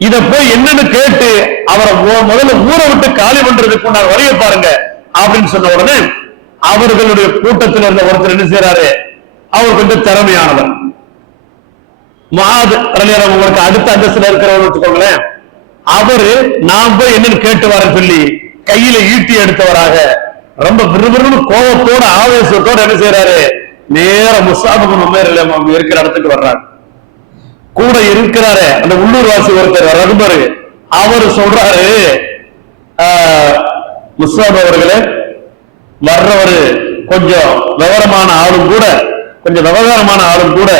இத போய் என்னன்னு கேட்டு அவரை முதல்ல ஊரை விட்டு காலி பண்றதுக்கு நான் வரைய பாருங்க அப்படின்னு சொன்ன உடனே அவர்களுடைய கூட்டத்தில் இருந்த ஒருத்தர் என்ன செய்யறாரு, அவர் கொஞ்சம் திறமையானவர். முஆத் ரலியல்லாஹு அன்ஹு உங்களுக்கு அடுத்த அந்தஸ்துல இருக்கிறவர் வச்சுக்கோங்களேன், அவரு நான் போய் என்னன்னு கேட்டு வர சொல்லி கையில ஈட்டி எடுத்தவராக ரொம்ப விறுவிறுன்னு கோபத்தோட ஆவேசத்தோட என்ன செய்யறாரு, நேர முஸ்அப் பின் உமைர் இருக்கிற இடத்துக்கு வர்றாரு. கூட இருக்கிறாரு அந்த உள்ளூர் வாசி ஒருத்தர் ரகுபர், அவரு சொல்றாரு, முஸ்அப் அவர்களே, வர்றவரு கொஞ்சம் விவரமான ஆளும் கூட, கொஞ்சம் விவகாரமான ஆளும் கூட,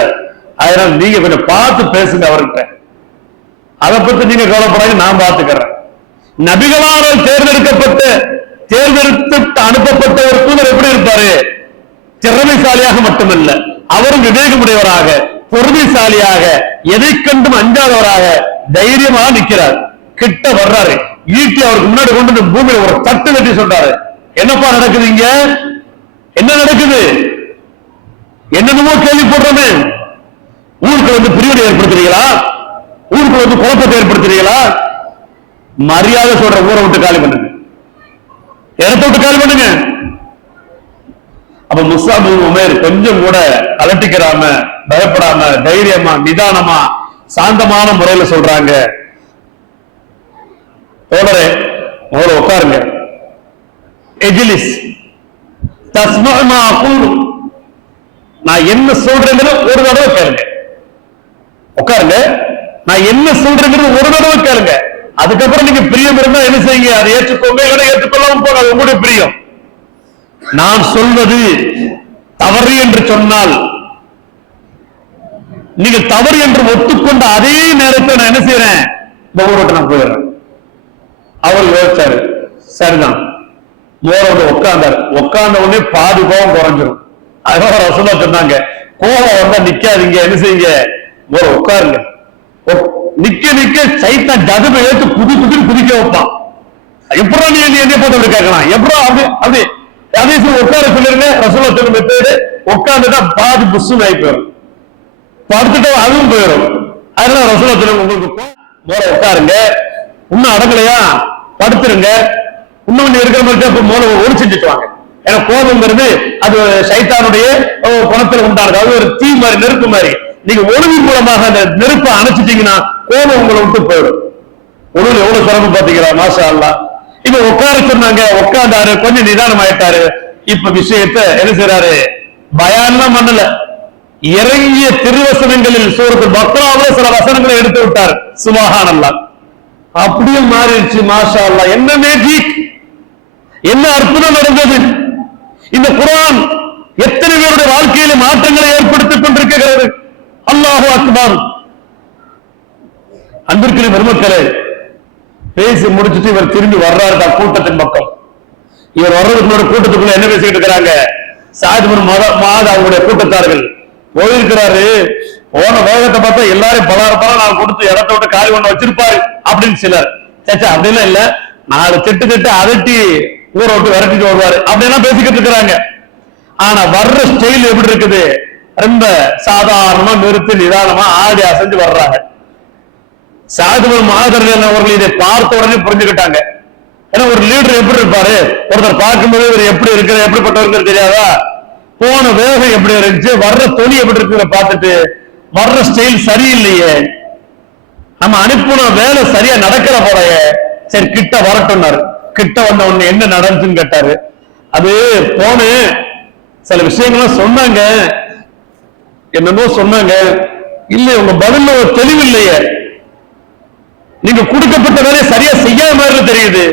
அதனால நீங்க கொஞ்சம் பார்த்து பேசுங்க அவர்கிட்ட, அதை பத்தி நீங்க கவலைப்படாது, நான் பார்த்துக்கிறேன். நபிகளால் தேர்ந்தெடுத்து அனுப்பப்பட்ட ஒரு தூதர் எப்படி இருப்பாரு, திறமைசாலியாக மட்டுமல்ல, அவரும் விவேகமுடையவராக, பொறுமைசாலியாக, எதை கண்டும் அஞ்சாதவராக தைரியமாக நிற்கிறார். கிட்ட வர்றாரு, ஈட்டி அவருக்கு முன்னாடி கொண்டு இந்த பூமியில ஒரு தட்டு கட்டி சொல்றாரு, என்னப்பா நடக்குது இங்க, என்ன நடக்குது, என்னென்னமோ கேள்விப்படுறோமே, ஊருக்கு வந்து பிரிவினை ஏற்படுத்துறீங்களா, ஊருக்கு வந்து குழப்பத்தை ஏற்படுத்துறீங்களா, மரியாதை சொல்ற ஊரை விட்டு காலி பண்ணுங்க, இடத்தை விட்டு காலி பண்ணுங்க. அப்ப முஸ்அப் பின் உமைர் கொஞ்சம் கூட அலட்டிக்கிறாம, பயப்படாம, தைரியமா, நிதானமா, சாந்தமான முறையில சொல்றாங்க, தோழரே முதல்ல உட்காருங்க, எஜ்லிஸ் தஸ்மஅ மா அகூலு, நான் என்ன சொல்றேங்கிறது ஒரு தடவை கேளுங்க, உட்காருங்க, நான் என்ன சொல்றேங்கிறது ஒரு தடவை கேளுங்க, அதுக்கப்புறம் நீங்க பிரியம் இருந்தா என்ன செய்யுங்க, அதை ஏற்றுக்கோங்க, இல்லைன்னா ஏற்றுக்கொள்ளாம போகாது, உங்களுடைய பிரியம். நான் சொல்வது தவறு என்று சொன்னால் நீங்க தவறு என்று ஒத்துக்கொண்ட அதே நேரத்தில் நான் என்ன செய்யறேன், ஊரோட்ட நான் போயிடுறேன். அவர் யோசிச்சாரு, சரிதான், மோரோட உட்கார்ந்தார், உட்கார்ந்த உடனே பாதி கோபம் குறைஞ்சிரும். அதனால ரசூலுல்லாஹ் சொன்னாங்க, கோபம் வந்தா நிக்காதீங்க, என்ன செய்யுங்க, மோர உட்காருங்க. நிக்க நிக்க சைத்தான் ஜதுபை ஏத்து குதிக்க வைப்பான். எப்படா நீ என்ன போட்டு கேட்கலாம், எப்படா அப்படி அதே உட்கார சொல்லிருங்க, ரசூலுல்லாஹ் சொன்ன மெத்தேடு, உட்கார்ந்துட்டா பாதி புஷ்ஷுன்னு ஆகி போயிடும், படுத்துட்டா அதுவும் போயிடும். அதனால ரசூலுல்லாஹ் சொன்னாங்க, உங்களுக்கு மோர உட்காருங்க, இன்னும் அடங்கலையா படுத்துருங்க, இன்னும் இருக்கிற மாதிரி மோல ஒளி செஞ்சுட்டு வாங்க. ஏன்னா கோபம்ங்கிறது அது சைத்தானுடைய குணத்துல உண்டானது, அது ஒரு தீ மாதிரி, நெருப்பு மாதிரி. நீங்க ஒளிவின் மூலமாக அந்த நெருப்பை அணைச்சிட்டீங்கன்னா கோபம் உங்களை விட்டு போயிடும். ஒளிவில் எவ்வளவு சிரமம் பாத்தீங்களா, மாஷா அல்லாஹ். இப்ப உட்கார சொன்னாங்க, உட்கார்ந்தாரு, கொஞ்சம் நிதானம் ஆயிட்டாரு. இப்ப விஷயத்த என்ன செய்யறாரு, பயான்லாம் பண்ணல, இறங்கிய திருவசனங்களில் சூரத்துல் பக்ராவுல சில வசனங்களை எடுத்து விட்டார். சுப்ஹானல்லாஹ், அப்படியே மாறிடுச்சு. மாஷா அல்லாஹ், என்ன மேஜிக், என்ன அற்புதம் நடந்தது. இந்த குர்ஆன் எத்தனை பேருடைய வாழ்க்கையில மாற்றங்களை ஏற்படுத்திக் கொண்டிருக்கிறது. அல்லாஹு அக்பர். அன்பிற்குரிய பெருமக்களே, பேசி முடிச்சுட்டு இவர் திரும்பி வர்றாரு தான் கூட்டத்தின் பக்கம். இவர் வர்றதுக்கு கூட்டத்துக்குள்ள என்ன பேசிக்கிட்டு இருக்கிறாங்க, சஅத் பின் முஆத் அவருடைய கூட்டத்தார்கள் போயிருக்கிறாரு. போன வேகத்தை பார்த்தா எல்லாரும் பலாரப்பலாம் நான் கொடுத்து இடத்த விட்டு காலி பண்ண வச்சிருப்பாரு அப்படின்னு சிலர். சேச்சா அப்படிலாம் இல்ல, 4 திட்டு அதட்டி ஊரை விட்டு விரட்டிட்டு வருவாரு அப்படின்னா பேசிக்கிட்டு இருக்கிறாங்க. ஆனா வர்ற ஸ்டைல் எப்படி இருக்குது, ரொம்ப சாதாரணமா நிறுத்தி நிதானமா ஆடி அசைஞ்சு வர்றாங்க. சஅத் பின் முஆத் அவர்கள் இதை பார்த்த உடனே புரிஞ்சுக்கிட்டாங்க. ஏன்னா ஒரு லீடர் எப்படி இருப்பாரு, ஒருத்தர் பார்க்கும்போது இவர் எப்படி இருக்கிற, எப்படிப்பட்டவர்கள் தெரியாதா, போன வேகம் எப்படி இருந்துச்சு, வர்ற தொழில் எப்படி இருக்குன்னு பார்த்துட்டு வர்ற ஸ்டைல் சரியில்லையே, நம்ம அனுப்பின வேலை சரியா நடக்கிற போலயே, சரி கிட்ட வரட்டும்னாரு. கிட்ட வந்த உடனே என்ன நடந்துச்சுன்னு கேட்டாரு. அது போன சில விஷயங்கள்லாம் சொன்னாங்க, என்னமோ சொன்னாங்க, இல்ல உங்க பதில் ஒரு தெளிவு இல்லையே, நீங்க கொடுக்கப்பட்ட வேலையை சரியா செய்யாத மாதிரி தெரியுது,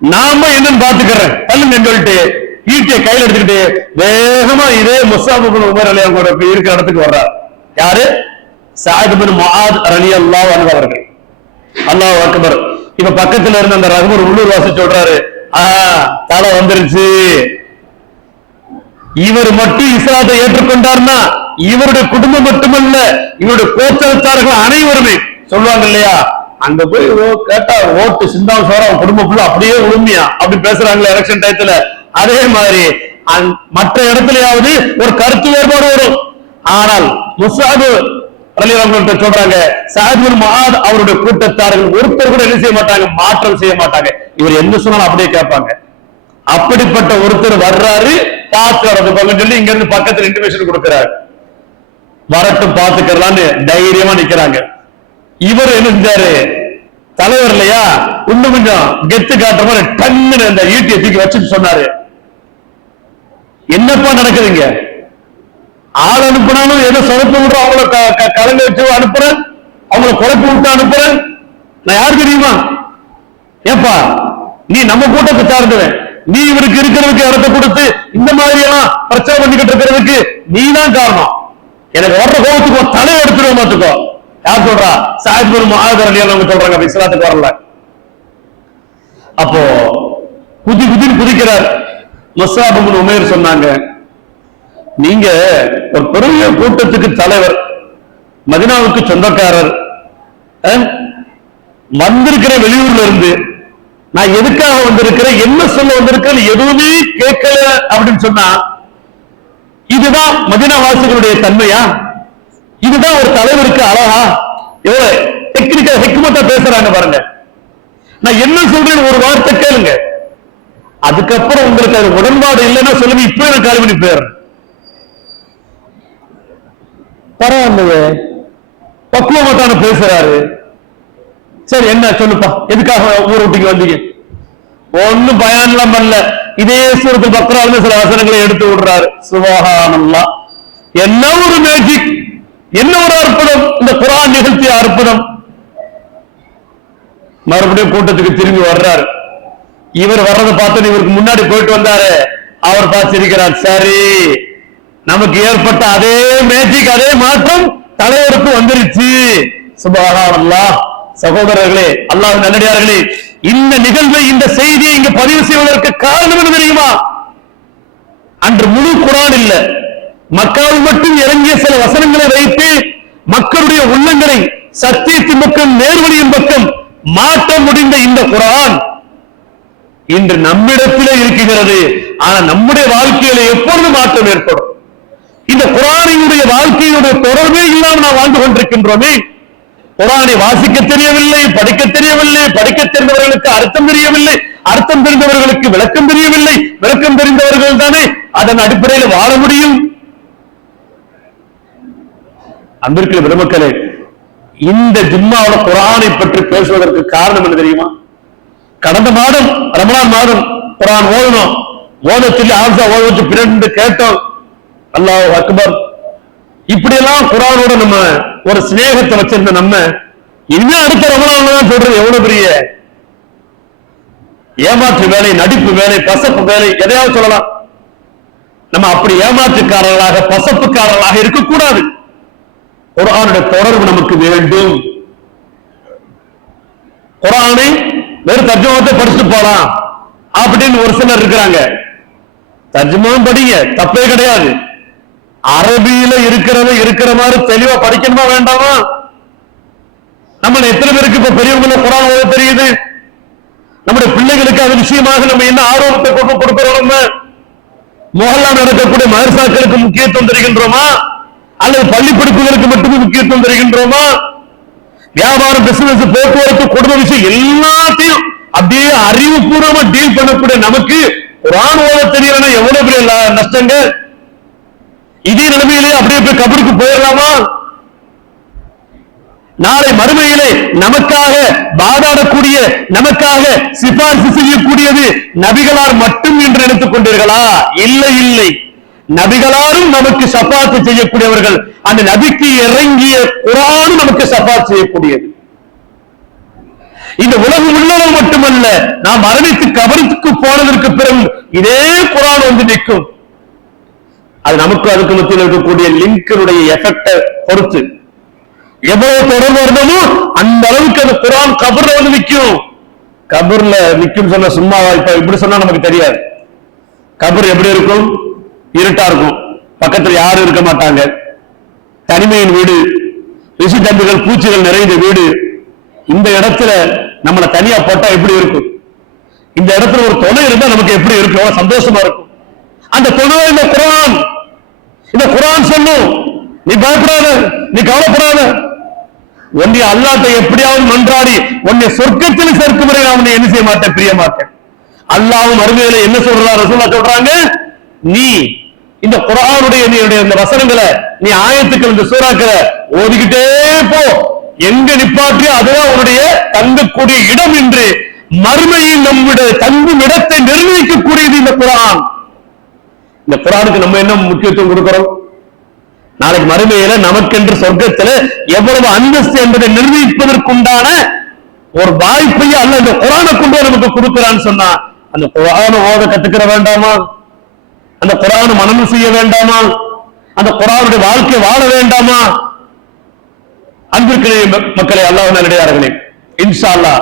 நாம என்னன்னு பாத்துக்கிறேன் தள்ளுங்க சொல்லிட்டு ஈட்டிய கையில் எடுத்துக்கிட்டு வேகமா இதே முஸ்அப் இப்னு உமர் ரலியல்லாஹு அன்ஹு இருக்கிற இடத்துக்கு வர்றார். யாரு? சஅத் இப்னு முஆத் ரலியல்லாஹு அன்ஹு அவர்கள். அல்லாஹ் அக்பர். இப்ப பக்கத்துல இருந்த அந்த ரஹ்மர் உள்ளூர் வாசி சொல்றாரு, தலை வந்துருச்சு, இவர் மட்டும் இஸ்லாத்தை ஏற்றுக்கொண்டார்னா இவருடைய குடும்பம் மட்டுமல்ல இவருடைய கோத்திரத்தார்கள் அனைவருமே சொல்லுவாங்க இல்லையா, அங்க போய் கேட்டா ஓட்டு சிந்தாம் சோற குடும்பம் ஃபுல்லா அப்படியே உண்மையா அப்படி பேசுறாங்களே எலெக்ஷன் டயத்துல, அதே மாதிரி மற்ற இடத்துலயாவது ஒரு கருத்து வேறுபாடு வரும். ஆனால் முஸ்அப் ரலியல்லாஹு அன்ஹு சொல்றாங்க, சஅத் இப்னு முஆத் அவருடைய கூட்டத்தார்கள் ஒருத்தர் கூட என்ன செய்ய மாட்டாங்க, மாற்றம் செய்ய மாட்டாங்க, இவர் என்ன சொன்னாலும் அப்படியே கேட்பாங்க. அப்படிப்பட்ட ஒருத்தர் வர்றாரு, பார்த்து வரது சொல்லி இங்க இருந்து பக்கத்துல இன்டிமேஷன் கொடுக்கிறார், வரட்டும் பார்த்துக்கலான்னு தைரியமா நிக்கிறாங்க. இவர் என்ன செஞ்சாரு, தலைவர் இல்லையா, இன்னும் கொஞ்சம் கெத்து காட்டுற மாதிரி டன்னு அந்த ஈட்டியை தூக்கி வச்சுட்டு சொன்னாரு, என்னப்பா நடக்குதுங்க, ஆள் அனுப்பினாலும் ஏதோ சொதப்பு விடுற அவங்கள கலங்க வச்சு அனுப்புறேன், அவங்களை குழப்பி விட்டு அனுப்புறேன், நான் யாரு தெரியுமா, ஏப்பா நீ நம்ம கூட்டத்தை சார்ந்தவன், நீ இவருக்கு இருக்கிறதுக்கு இடத்தை கொடுத்து இந்த மாதிரி எல்லாம் பிரச்சனை பண்ணிக்கிட்டு இருக்கிறதுக்கு நீ தான் காரணம், எனக்கு வர்ற கோபத்துக்கு தலை எடுத்துருவோம் பார்த்துக்கோ. யார் சொல்றா? சஅத் இப்னு முஆத் ரலியல்லாஹு அன்ஹு சொல்றாங்க, இஸ்லாத்துக்கு வரல. அப்போ குதின்னு குதிக்கிறார். முஸ்அப் இப்னு உமைர் சொன்னாங்க, நீங்க ஒரு பெரிய கூட்டத்துக்கு தலைவர், மதீனாவுக்கு சொந்தக்காரர், வந்திருக்கிற வெளியூர்ல இருந்து நான் எதுக்காக வந்திருக்கிறேன், என்ன சொல்ல வந்திருக்கிறேன் எதுவுமே கேட்கல அப்படின்னு சொன்னா இதுதான் மதீனா வாசிகளுடைய தன்மையா? இதுதான் ஒரு தலைவருக்கு அழகா? எவ்வளவு டெக்னிக்கல் ஹிக்மத்தா பேசுறாங்க பாருங்க. நான் என்ன சொல்றேன்னு ஒரு வார்த்தை கேளுங்க, அதுக்கப்புறம் உங்களுக்கு அது உடன்பாடு இல்லைன்னா சொல்லுங்க, இப்ப நான் கால் பண்ணி போயிடுறேன். பரவாயில்லையே, பக்குவமத்தான பேசுறாரு. சரி என்ன சொல்லுப்பா, எதுக்காக ஊர் விட்டுக்கு வந்தீங்க? ஒன்னும் பயான்லாம் பண்ணல, இதே சூரத்துல் பக்ரால சில வசனங்களை எடுத்து விடுறாரு. சுப்ஹானல்லாஹ், என்ன ஒரு மேஜிக், என்ன ஒரு அற்புதம், இந்த குர்ஆன் நிகழ்த்திய அற்புதம். மறுபடியும் கூட்டத்துக்கு திரும்பி வர்றாரு. இவர் வர்றதை பார்த்து இவருக்கு முன்னாடி போயிட்டு வந்தாரு, அவர் பார்த்திருக்கிறார். சரி, நமக்கு ஏற்பட்ட அதே மேஜிக், அதே மாற்றம் தலைவருக்கு வந்துருச்சு. சுப்ஹானல்லாஹ். சகோதரர்களே, அல்லாஹ் நல்லடியார்களே, இந்த நிகழ்வை, இந்த செய்தியை இங்க பதிவு செய்வதற்கு காரணம் என்ன தெரியுமா? அன்று முழு குர்ஆன் இல்ல, மக்காவில் மட்டும் இறங்கிய சில வசனங்களை வைத்து மக்களுடைய உள்ளங்களை சத்தியத்தின் பக்கம், நேர்வழியின் பக்கம் மாற்ற முடிந்த இந்த குர்ஆன் இன்று நம்மிடத்திலே இருக்கிறது. ஆனா நம்முடைய வாழ்க்கையில எப்பொழுது மாற்றம் ஏற்படும்? இந்த குர்ஆனினுடைய வாழ்க்கையுடைய தொடர்பே இல்லாமல் நாம் வாழ்ந்து கொண்டிருக்கின்றோமே. குர்ஆனை வாசிக்க தெரியவில்லை, படிக்க தெரியவில்லை, படிக்க தெரிந்தவர்களுக்கு அர்த்தம் தெரியவில்லை, அர்த்தம் தெரிந்தவர்களுக்கு விளக்கம் தெரியவில்லை, விளக்கம் தெரிந்தவர்கள் தானே அதன் அடிப்படையில் வாழ முடியும். அன்பிற்குரிய பெருமக்களே, இந்த ஜும்மாவில் குர்ஆனை பற்றி பேசுவதற்கு காரணம் என்ன தெரியுமா? கடந்த மாதம் ரமலான் மாதம் குர்ஆன் ஓதணும், ஓத சொல்லி ஆசா ஓத வச்சு பிறந்து கேட்டோம். அல்லாஹ் அக்பர். இப்படியெல்லாம் குர்ஆனோட நம்ம ஒரு சிநேகத்தை வச்சிருந்த நம்ம இனிமே அடுத்த ரமலான் தான் சொல்றது எவ்வளவு பெரிய ஏமாற்று வேலை, நடிப்பு வேலை, பசப்பு வேலை, எதையாவது சொல்லலாம். நம்ம அப்படி ஏமாற்றுக்காரர்களாக, பசப்புக்காரர்களாக இருக்கக்கூடாது. குர்ஆனுடைய தொடர்பு நமக்கு வேண்டும். குர்ஆனை வெறும் தர்ஜுமாவை படிச்சுட்டு போலாம் அப்படின்னு ஒரு சிலர் இருக்கிறாங்க. தர்ஜுமாவும் படிங்க, தப்பே கிடையாது. அரபியில இருக்கிற மாதிரி தெளிவா படிக்கணுமா வேண்டாமா? நம்ம எத்தனை பேருக்கு இப்ப பெரியவங்கள குர்ஆன் ஓத தெரியுது? நம்முடைய பிள்ளைகளுக்கு அது விஷயமாக நம்ம என்ன ஆர்வத்தை கொடுக்கிறோம்? மொஹல்லா நடக்கக்கூடிய மதரசாக்களுக்கு முக்கியத்துவம் தருகின்றோமா, அல்லது பள்ளி படிப்புகளுக்கு மட்டுமே முக்கியத்துவம் தருகின்றோமா? வியாபாரம், பிசினஸ், போக்குவரத்து, குடும்ப விஷயம் எல்லாத்தையும் அப்படியே அறிவுபூர்வமா டீல் பண்ணக்கூடிய நமக்கு குர்ஆன் ஓத தெரியலன்னா எவ்வளவு பெரிய நஷ்டங்க. இதே நிலைமையிலே அப்படியே போய் கபருக்கு போயிடலாமா? நாளை மறுமையிலே நமக்காக வாதாடக்கூடிய, நமக்காக சிபாரிசு செய்யக்கூடியது நபிகளார் மட்டும் என்று நினைத்துக் கொண்டீர்களா? இல்லை இல்லை, நபிகளாரும் நமக்கு ஷஃபாத் செய்யக்கூடியவர்கள். அந்த நபிக்கு இறங்கிய குர்ஆன் நமக்கு ஷஃபாத் செய்யக்கூடியது. இந்த உலகம் உள்ளவர்கள் மட்டுமல்ல, நாம் மரணித்து கபருக்கு போனதற்கு பிறகு இதே குர்ஆன் வந்து நிற்கும். அது நமக்கு அதுக்கு மத்தியில் இருக்கக்கூடிய லிங்கினுடைய எஃபெக்டை பொறுத்து எவ்வளவு தொடர்பு இருந்தமோ அந்த அளவுக்கு அந்த குர்ஆன் கபர்ல வந்து நிற்கும். கபர்ல நிற்கும் சொன்ன சும்மாவா? இப்ப இப்படி சொன்னா நமக்கு தெரியாது. கபர் எப்படி இருக்கும்? இருட்டா இருக்கும், பக்கத்துல யாரும் இருக்க மாட்டாங்க, தனிமையின் வீடு, ரிஷி தம்புகள் பூச்சிகள் நிறைந்த வீடு. இந்த இடத்துல நம்மளை தனியா போட்டா எப்படி இருக்கும்? இந்த இடத்துல ஒரு துணை இருந்தா நமக்கு எப்படி இருக்கும்? சந்தோஷமா இருக்கும். அந்த துணை இந்த குர்ஆன். இந்த குர்ஆன் சொல்லும், நீ பயப்படாத, நீ கவலைப்படாத, உன்னை அல்லாஹ்வை எப்படியாவது மன்றாடி உன்னை சொர்க்கத்தில் சேர்க்கும் வரை நான் உன்னை என்ன செய்ய மாட்டேன், பிரிய மாட்டேன். அல்லாஹ்வும் மறுமையில என்ன சொல்றார்? ரசூலுல்லாஹ் சொல்றாங்க, நீ இந்த குர்ஆனுடைய இந்த வசனங்களை, நீ ஆயத்துக்கள், இந்த சூறாக்களை ஓதிக்கிட்டே போ, எங்க நிப்பாட்டியோ அதுதான் உன்னுடைய தங்கக்கூடிய இடம் என்று மறுமையில் நம்முடைய தங்கும் இடத்தை நிர்ணயிக்கக்கூடியது இந்த குர்ஆன். இந்த குர்ஆனுக்கு நம்ம என்ன முக்கியத்துவம் கொடுக்கிறோம்? நாளைக்கு மறுமையில நமக்கென்று சொர்க்கத்துல எவ்வளவு அந்தஸ்து என்பதை நிர்ணயிப்பதற்குண்டான ஒரு வாய்ப்பை அல்லாஹ் இந்த குர்ஆனை கொண்டு நமக்கு கொடுக்கிறான்னு சொன்னா, அந்த குர்ஆனை ஓத கத்துக்கிற வேண்டாமா? அந்த குர்ஆனை மனனம் செய்ய வேண்டாமா? அந்த குர்ஆனுடைய வாழ்க்கை வாழ வேண்டாமா? அன்பிற்குரிய மக்களை, அல்லாஹ் நல்லடியார்களே, இன்ஷா அல்லாஹ்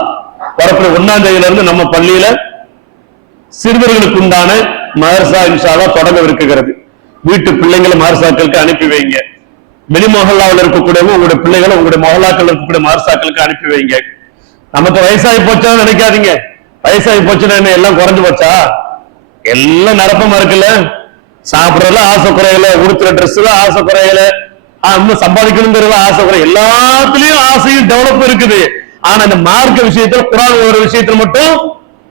வரக்கூடிய 1ஆம் தேதியிலிருந்து நம்ம பள்ளியில சிறுவர்களுக்கு உண்டான மதரசா இன்ஷா அல்லாஹ் தொடங்கவிருக்கிறது. வீட்டு பிள்ளைங்களை மதரசாக்களுக்கு அனுப்பி வைங்க. வெளி மொஹல்லாவில் இருக்கக்கூடியவங்க உங்களுடைய பிள்ளைகளை உங்களுடைய மொஹல்லாக்கள் இருக்கக்கூடிய மதரசாக்களுக்கு அனுப்பி வைங்க. நமக்கு வயசாகி போச்சா நினைக்காதீங்க. வயசாகி போச்சுன்னா என்ன எல்லாம் குறைஞ்சு போச்சா? எல்லாம் நிரப்பமா இருக்குல்ல. சாப்பிடறதுல ஆசை குறையல, உடுத்துற ட்ரெஸ்ல ஆசை குறையல, சம்பாதிக்கணுங்கிறதுல ஆசை குறைய, எல்லாத்துலயும் ஆசையும் டெவலப் இருக்குது. ஆனா இந்த மார்க்க விஷயத்துல, குர்ஆன் ஒரு விஷயத்துல மட்டும்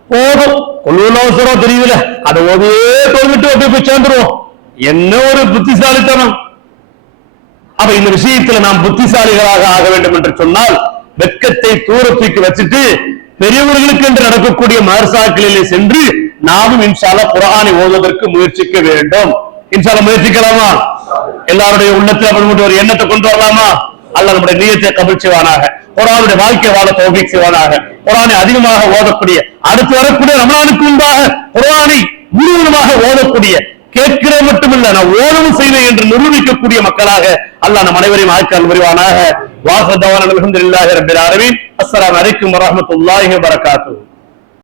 போதும், கொள்ளுவசரம் தெரியல, அதை ஓதியே தொழுவிட்டு அப்படியே போய் சேர்ந்துருவோம். என்ன ஒரு புத்திசாலித்தனம்! அப்ப இந்த விஷயத்துல நாம் புத்திசாலிகளாக ஆக வேண்டும் என்று சொன்னால், வெட்கத்தை தூரத்துக்கு வச்சுட்டு பெரியவர்களுக்கு என்று நடக்கக்கூடிய மதரசாக்களிலே சென்று நாமும் இன்ஷா அல்லாஹ் குர்ஆனை ஓதுவதற்கு முயற்சிக்க வேண்டும். இன்ஷா அல்லாஹ் முயற்சிக்கலாமா? எல்லாருடைய உள்ளத்தில் அப்படி ஒரு எண்ணத்தை கொண்டு வரலாமா? அல்லாஹ் நம்முடைய நியத்தை கபூல் செய்வானாக. குர்ஆனுடைய வாழ்க்கை வாழ தௌஃபீக் செய்வானாக. குர்ஆனை அதிகமாக ஓதக்கூடிய, அடுத்து வரக்கூடிய ரமலானுக்கு முன்பாக குர்ஆனை முழுவதுமாக ஓதக்கூடிய, கேட்கிற மட்டுமில்ல நான் ஓதவும் செய்வேன் என்று நிரூபிக்கக்கூடிய மக்களாக அல்லாஹ் நம் அனைவரையும் ஆக்கியருள் புரிவானாக. வாஹிர் தவானா அல்ஹம்துலில்லாஹி ரப்பில் ஆலமீன். அஸ்ஸலாமு அலைக்கும் வரஹ்மத்துல்லாஹி வபரகாத்துஹு.